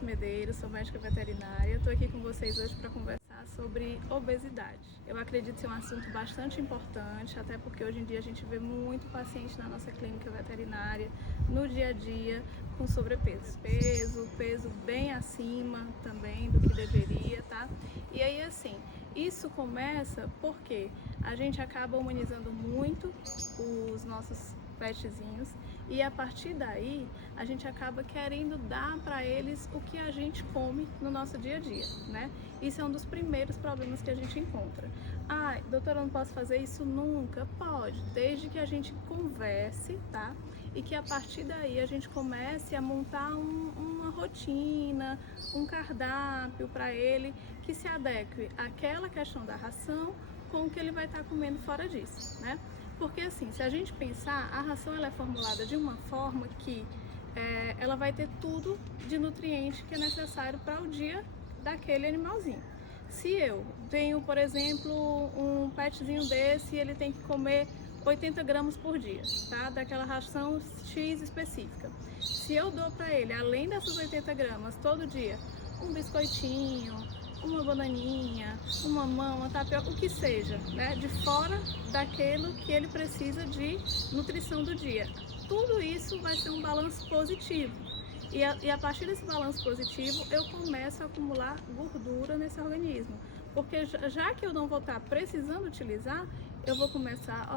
Joyce Medeiros, sou médica veterinária. Estou aqui com vocês hoje para conversar sobre obesidade. Eu acredito ser um assunto bastante importante, até porque hoje em dia a gente vê muito paciente na nossa clínica veterinária, no dia a dia, com sobrepeso. Peso bem acima também do que deveria, tá? E aí, assim, isso começa porque a gente acaba humanizando muito os nossos petzinhos e a partir daí a gente acaba querendo dar para eles o que a gente come no nosso dia a dia, né? Isso é um dos primeiros problemas que a gente encontra. Ah, doutora, eu não posso fazer isso nunca? Pode, desde que a gente converse, tá? E que a partir daí a gente comece a montar uma rotina, um cardápio para ele que se adeque àquela questão da ração com o que ele vai estar comendo fora disso, né? Porque assim, se a gente pensar, a ração ela é formulada de uma forma que ela vai ter tudo de nutriente que é necessário para o dia daquele animalzinho. Se eu tenho, por exemplo, um petzinho desse e ele tem que comer 80 gramas por dia, tá? Daquela ração X específica. Se eu dou para ele, além dessas 80 gramas, todo dia, um biscoitinho, uma bananinha, uma mamão, uma tapioca, o que seja, né? De fora daquilo que ele precisa de nutrição do dia. Tudo isso vai ser um balanço positivo. E a partir desse balanço positivo, eu começo a acumular gordura nesse organismo. Porque já que eu não vou estar precisando utilizar, eu vou começar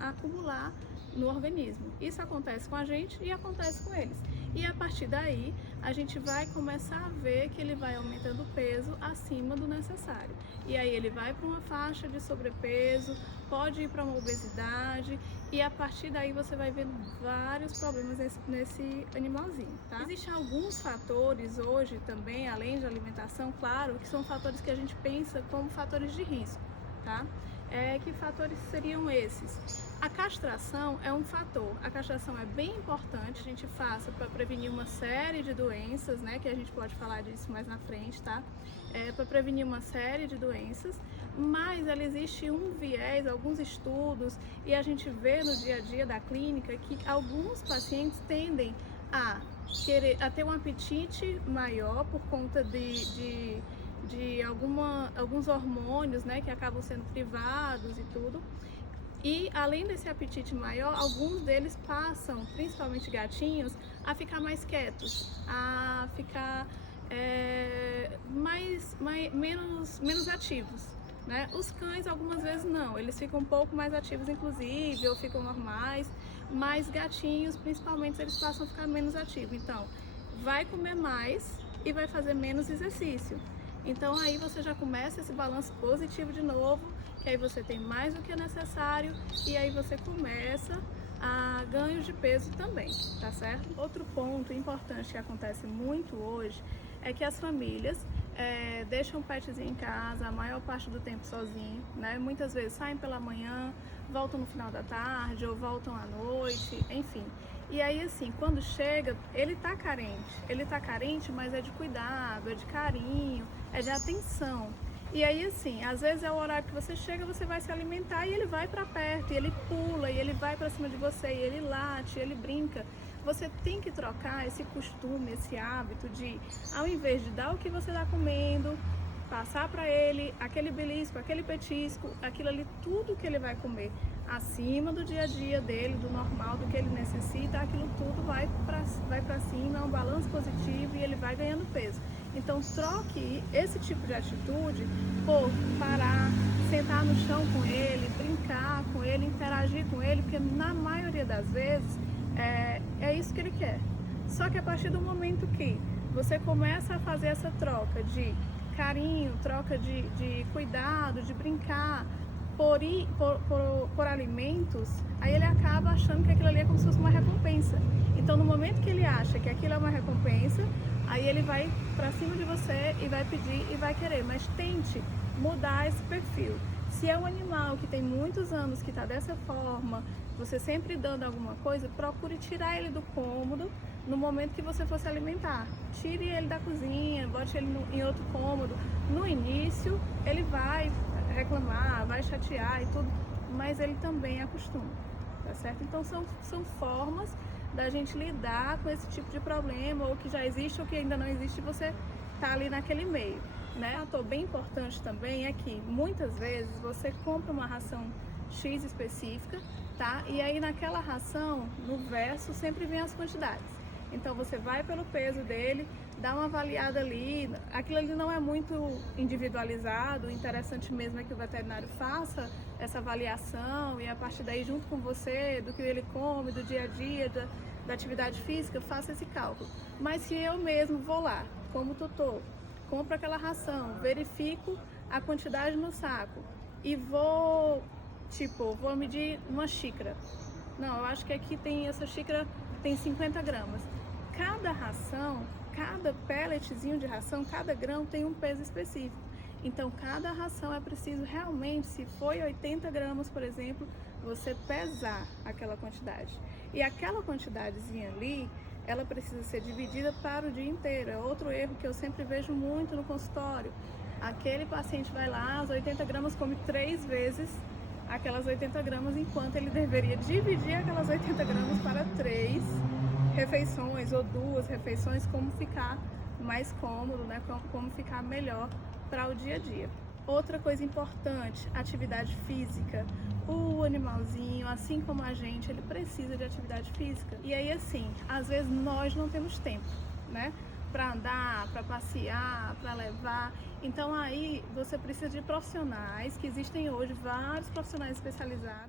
a acumular no organismo. Isso acontece com a gente e acontece com eles. E a partir daí, a gente vai começar a ver que ele vai aumentando o peso acima do necessário. E aí ele vai para uma faixa de sobrepeso, pode ir para uma obesidade e a partir daí você vai ver vários problemas nesse animalzinho, tá? Existem alguns fatores hoje também, além de alimentação, claro, que são fatores que a gente pensa como fatores de risco, tá? Que fatores seriam esses? A castração é um fator. A castração é bem importante, a gente faça para prevenir uma série de doenças, né? Que a gente pode falar disso mais na frente, tá? Para prevenir uma série de doenças, mas ela existe um viés, alguns estudos, e a gente vê no dia a dia da clínica que alguns pacientes tendem a ter um apetite maior por conta de alguns hormônios, né, que acabam sendo privados e tudo. E além desse apetite maior, alguns deles passam, principalmente gatinhos, a ficar mais quietos, a ficar menos ativos, né? Os cães algumas vezes não, eles ficam um pouco mais ativos inclusive, ou ficam normais, mas gatinhos principalmente eles passam a ficar menos ativos. Então, vai comer mais e vai fazer menos exercício. Então aí você já começa esse balanço positivo de novo, que aí você tem mais do que é necessário e aí você começa a ganho de peso também, tá certo? Outro ponto importante que acontece muito hoje é que as famílias deixam o petzinho em casa a maior parte do tempo sozinho, né? Muitas vezes saem pela manhã, voltam no final da tarde ou voltam à noite, enfim. E aí assim, quando chega, ele tá carente, mas é de cuidado, é de carinho, é de atenção. E aí assim, às vezes é o horário que você chega, você vai se alimentar e ele vai para perto, e ele pula, e ele vai para cima de você, e ele late, ele brinca. Você tem que trocar esse costume, esse hábito de, ao invés de dar o que você está comendo, passar para ele aquele belisco, aquele petisco, aquilo ali, tudo que ele vai comer acima do dia a dia dele, do normal, do que ele necessita, aquilo tudo vai para cima, é um balanço positivo e ele vai ganhando peso. Então troque esse tipo de atitude por parar, sentar no chão com ele, brincar com ele, interagir com ele, porque na maioria das vezes é isso que ele quer. Só que a partir do momento que você começa a fazer essa troca de carinho, troca de cuidado, de brincar por alimentos, aí ele acaba achando que aquilo ali é como se fosse uma recompensa. Então no momento que ele acha que aquilo é uma recompensa, aí ele vai pra cima de você e vai pedir e vai querer, mas tente mudar esse perfil. Se é um animal que tem muitos anos que está dessa forma, você sempre dando alguma coisa, procure tirar ele do cômodo no momento que você for se alimentar. Tire ele da cozinha, bote ele em outro cômodo. No início, ele vai reclamar, vai chatear e tudo, mas ele também acostuma, tá certo? Então são formas da gente lidar com esse tipo de problema, ou que já existe ou que ainda não existe, e você tá ali naquele meio, né? Um fator bem importante também é que muitas vezes você compra uma ração X específica, tá? E aí naquela ração, no verso, sempre vem as quantidades. Então você vai pelo peso dele, dá uma avaliada ali, aquilo ali não é muito individualizado, o interessante mesmo é que o veterinário faça essa avaliação e a partir daí, junto com você, do que ele come, do dia a dia, da atividade física, faça esse cálculo. Mas se eu mesmo vou lá, como tutor, compro aquela ração, verifico a quantidade no saco e vou medir uma xícara. Não, eu acho que aqui tem essa xícara, tem 50 gramas. Cada ração, cada pelletzinho de ração, cada grão tem um peso específico. Então, cada ração é preciso realmente, se foi 80 gramas, por exemplo, você pesar aquela quantidade. E aquela quantidadezinha ali, ela precisa ser dividida para o dia inteiro. É outro erro que eu sempre vejo muito no consultório. Aquele paciente vai lá, as 80 gramas come 3 vezes aquelas 80 gramas, enquanto ele deveria dividir aquelas 80 gramas para 3 refeições ou 2 refeições, como ficar mais cômodo, né? Como ficar melhor para o dia a dia. Outra coisa importante, atividade física. O animalzinho, assim como a gente, ele precisa de atividade física. E aí, assim, às vezes nós não temos tempo, né? Para andar, para passear, para levar. Então aí você precisa de profissionais, que existem hoje vários profissionais especializados